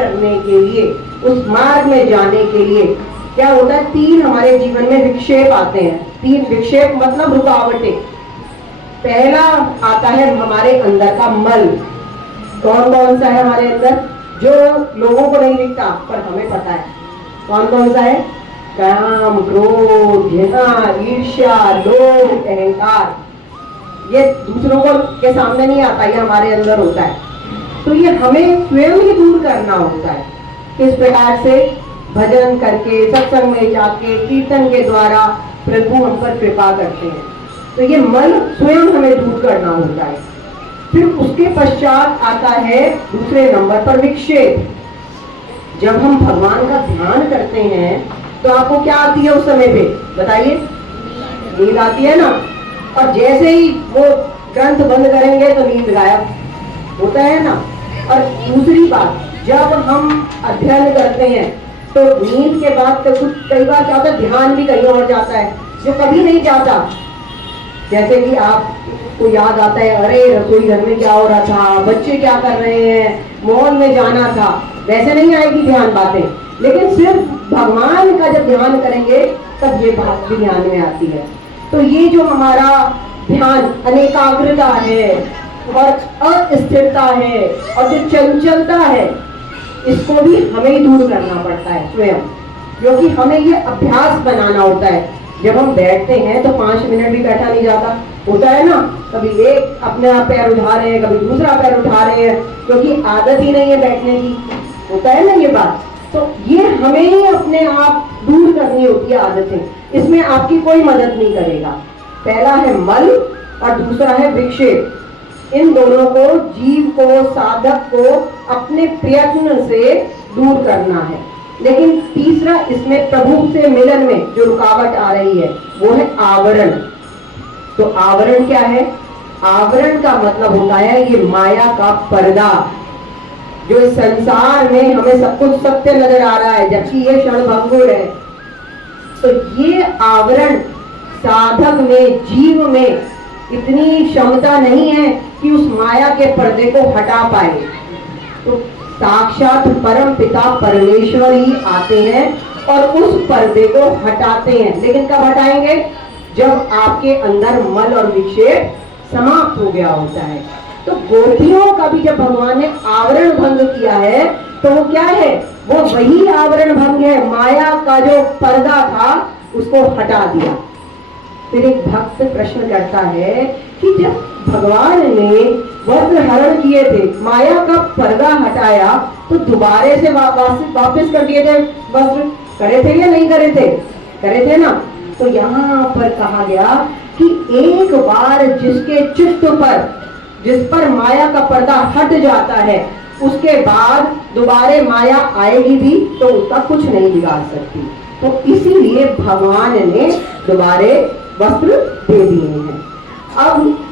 करने के लिए, उस मार्ग में जाने के लिए क्या होता है, 3 हमारे जीवन में विक्षेप आते हैं। 3 विक्षेप मतलब रुकावटें। पहला आता है हमारे अंदर का मल। कौन कौन सा है हमारे अंदर, जो लोगों को नहीं दिखता पर हमें पता है कौन कौन सा है? काम, क्रोध, घृणा, ईर्ष्या, लोभ, अहंकार। ये दूसरों को के सामने नहीं आता, ये हमारे अंदर होता है। तो ये हमें स्वयं ही दूर करना होता है। किस प्रकार से? भजन करके, सत्संग में जाके, कीर्तन के द्वारा प्रभु हम पर कृपा करते हैं। तो ये मन स्वयं हमें दूर करना होता है। फिर उसके पश्चात आता है दूसरे नंबर पर विक्षेप। जब हम भगवान का ध्यान करते हैं तो आपको क्या आती है उस समय पे, बताइए? नींद आती है ना। और जैसे ही वो ग्रंथ बंद करेंगे तो नींद गायब होता है ना। और दूसरी बात, जब हम अध्ययन करते हैं तो नींद के बाद तो कुछ कई बार क्या होता है, ध्यान भी कहीं और जाता है जो कभी नहीं जाता। जैसे कि आपको याद आता है, अरे रसोई घर में क्या हो रहा था, बच्चे क्या कर रहे हैं, मॉल में जाना था, वैसे नहीं आएगी ध्यान बातें। लेकिन सिर्फ भगवान का जब ध्यान करेंगे तब ये बात भी ध्यान में आती है। तो ये जो हमारा ध्यान अनेकाग्रता है और अस्थिरता है और जो चंचलता है, इसको भी हमें ही दूर करना पड़ता है स्वयं, क्योंकि हमें ये अभ्यास बनाना होता है। जब हम बैठते हैं तो 5 मिनट भी बैठा नहीं जाता, होता है ना। कभी एक अपना पैर उठा रहे हैं, कभी दूसरा पैर उठा रहे हैं, क्योंकि आदत ही नहीं है बैठने की, होता है ना ये बात। तो ये हमें ही अपने आप दूर करनी होती है आदतें। इसमें आपकी कोई मदद नहीं करेगा। पहला है मल और दूसरा है विक्षेप। इन दोनों को, जीव को, साधक को अपने प्रयत्न से दूर करना है। लेकिन तीसरा इसमें प्रभु से मिलन में जो रुकावट आ रही है वो है आवरण। तो आवरण क्या है? आवरण का मतलब होता है ये माया का पर्दा, जो इस संसार में हमें सब कुछ सत्य नजर आ रहा है जबकि ये क्षणभंगुर है। तो ये आवरण साधक में, जीव में इतनी क्षमता नहीं है कि उस माया के पर्दे को हटा पाए। तो साक्षात परम पिता परमेश्वर ही आते हैं और उस पर्दे को हटाते हैं। लेकिन कब हटाएंगे? जब आपके अंदर मल और विक्षेप समाप्त हो गया होता है। तो गोपियों का भी जब भगवान ने आवरण भंग किया है तो वो क्या है? वो वही आवरण भंग है, माया का जो पर्दा था उसको हटा दिया। फिर एक भक्त प्रश्न करता है कि जब भगवान ने वस्त्र हरण किए थे, माया का पर्दा हटाया, तो दोबारे से वापस कर दिए थे वस्त्र, करे थे या नहीं करे थे? करे थे ना। तो यहाँ पर कहा गया कि एक बार जिसके चित्त पर, जिस पर माया का पर्दा हट जाता है, उसके बाद दोबारे माया आएगी भी तो उसका कुछ नहीं बिगाड़ सकती। तो इसीलिए भगवान ने दोबारे वस्त्र दे दिए हैं। अब